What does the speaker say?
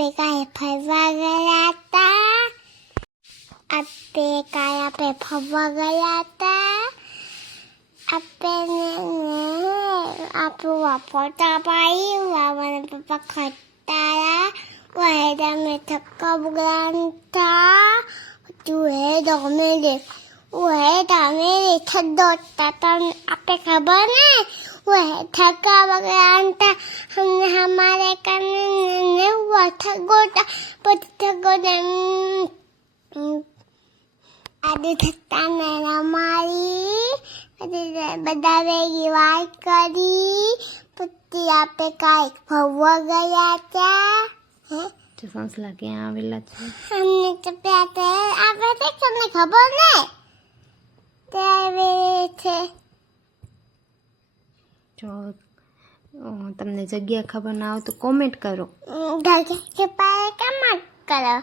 આપે કાંઈ ફરવા ગયા હતા? આપણે ફરવા ગયા હતા? આપણું ફોટા પાડી મારા પપ્પા ખટાયા તમે થક્કા બગડાતા તું હે તમે થડોતા તમને આપે ખબર ને वह थका बगलांता हमने हमारे करने हुआ थकोटा थकोटा आधे थकता मेरा मारी બધા ભેગી વાત કરી પછી આપે કાંઈક ફરવા ગયા હતા તો સંસલા ક્યાં આવેલા છે અમને તો આપણે તમને ખબર ને ત્યારે છે જો તમને જગ્યા ખબર ના આવે તો કોમેન્ટ કરો કમેન્ટ કરો